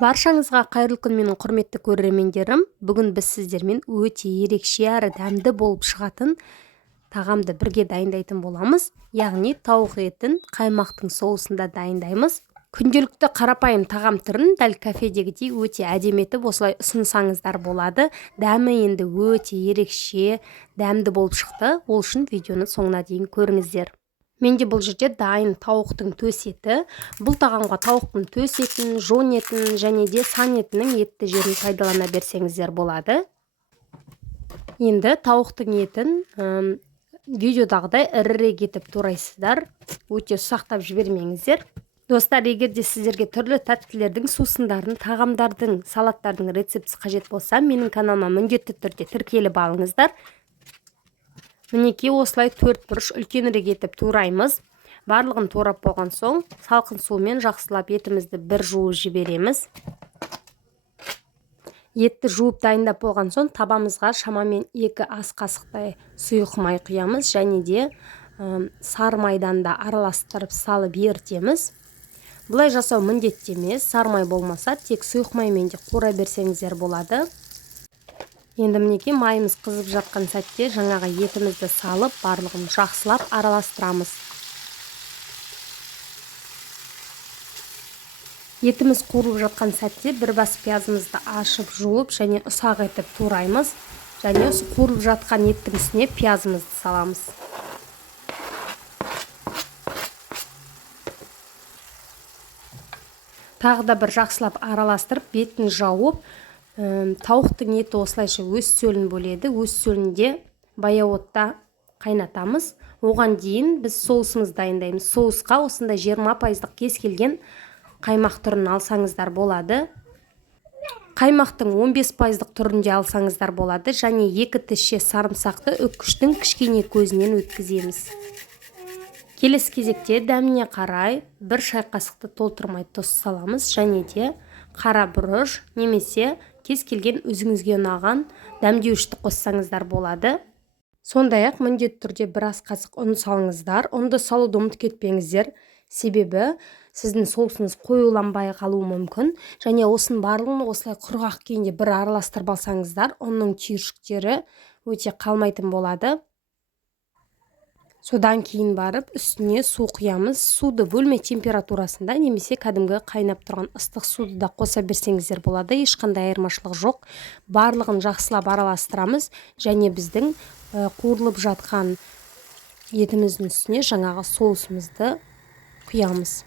Баршаңызға қайырлы күн, менің құрметті көрермендерім. Бүгін біз сіздермен өте ерекше әрі дәмді болып шығатын тағамды бірге дайындайтын боламыз. Яғни тауық етін қаймақтың соусында дайындаймыз. Күнделікті қарапайым тағам түрін дәл кафедегідей өте әдемі етіп осылай ұсынсаңыздар болады. Дәмі енді өте ерекше, дәмді болып шықты. Ол үшін видеоны соңына дейін көріңіздер. Менде бұл жерде дайын тауықтың төс еті. Бұл тағамға тауықтың төс етін, жон етін және де сан етінің етті жерін пайдалана берсеңіздер болады. Енді тауықтың етін видеодағыдай ірірек етіп турайсыздар. Өте ұсақтап жібермеңіздер. Достар, егер де сіздерге түрлі тәттілердің, сусындардың, тағамдардың, салаттардың рецептісі қажет болса, менің каналыма міндетті түрде тіркеліп алыңыздар. Мінекей осылай 4 бұрыш үлкенірек етіп тураймыз. Барлығын турап болған соң, салқын сумен жақсылап етімізді бір жуып жібереміз. Етті жуып дайындап болған соң, табамызға шамамен 2 ас қасықтай сұйық май құямыз және де сары майдан да араластырып салып ерітеміз. Бұлай жасау міндетті емес, сары май болмаса, тек сұйық маймен де қуыра берсеңіздер болады. Енді мінекей майымыз қызып жатқан сәтте жаңағы етімізді салып, барлығын жақсылап араластырамыз. Етіміз қуырылып жатқан сәтте бір бас пиязымызды ашып жуып және ұсақ етіп тураймыз. Және осы қуырылып жатқан еттің үстіне пиязымызды саламыз. Тағы да бір жақсылап араластырып, бетін жауып, тауықтың еті осылайша өз сөлін бөледі. Өз сөлінде баяу отта қайнатамыз. Оған дейін біз соусымызды дайындаймыз. Соусқа осында 20% кез келген қаймақ түрін алсаңыздар болады. Қаймақтың 15% түрінде алсаңыздар болады. Және 2 тісше сарымсақты үккіштің кішкене көзінен өткіземіз. Келесі кезекте дәміне қарай 1 шай қасықты толтырмай тұз саламыз. Және де қара бұрыш немесе кез келген өзіңізге ұнаған дәмдеуішті қоссаңыздар болады. Сондай-ақ міндетті түрде 1 ас қасық ұн салыңыздар. Ұнды салуды ұмытып кетпеңіздер. Себебі сіздің соусыңыз қоюланбай қалуы мүмкін. Және осының барлығын осылай құрғақ күйінде бір араластырып алсаңыздар, ұнның түйіршіктері өте қалмайтын болады. Содан кейін барып үстіне су құямыз. Суды бөлме температурасында немесе кәдімгі қайнап тұрған ыстық суды да қоса берсеңіздер болады. Ешқандай айырмашылық жоқ. Барлығын жақсылап араластырамыз және біздің қуырылып жатқан етіміздің үстіне жаңағы соусымызды құямыз.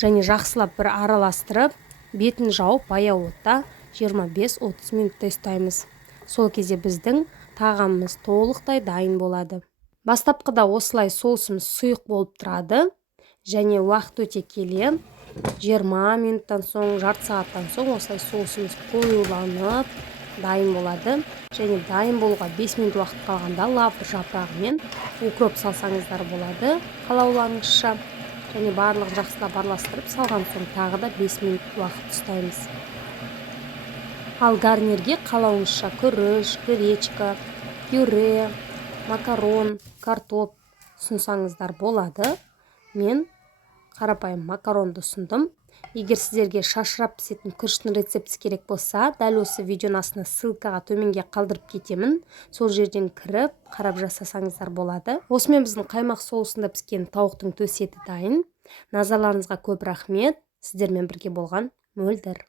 Және жақсылап бір араластырып, бетін жауып баяу отта 25-30 минуттай ұстаймыз. Сол кезде біздің тағамымыз толықтай дайын болады. Бастапқыда осылай соусымыз сұйық болып тұрады. Және уақыт өте келе 20 минуттан соң, жарты сағаттан соң осылай соусымыз қоюланып дайын болады. Және дайын болуға 5 минут уақыт қалғанда лавр жапырағы мен укроп салсаңыздар болады. Қалауларыңызша. Және барлығын жақсылап араластырып салған соң тағы да 5 минут уақыт ұстаймыз. Ал гарнирге қалауыңызша күріш, гречка, пюре, макарон, картоп ұсынсаңыздар болады. Мен қарапайым макаронды ұсындым. Егер сіздерге шашырап пісетін күріштің рецептісі керек болса, дәл осы видеоның астына ссылкаға төменге қалдырып кетемін. Сол жерден кіріп, қарап жасасаңыздар болады. Осымен біздің қаймақ соусында піскен тауықтың төс еті дайын. Назарларыңызға көп рахмет. Сіздермен бірге болған Мөлдір.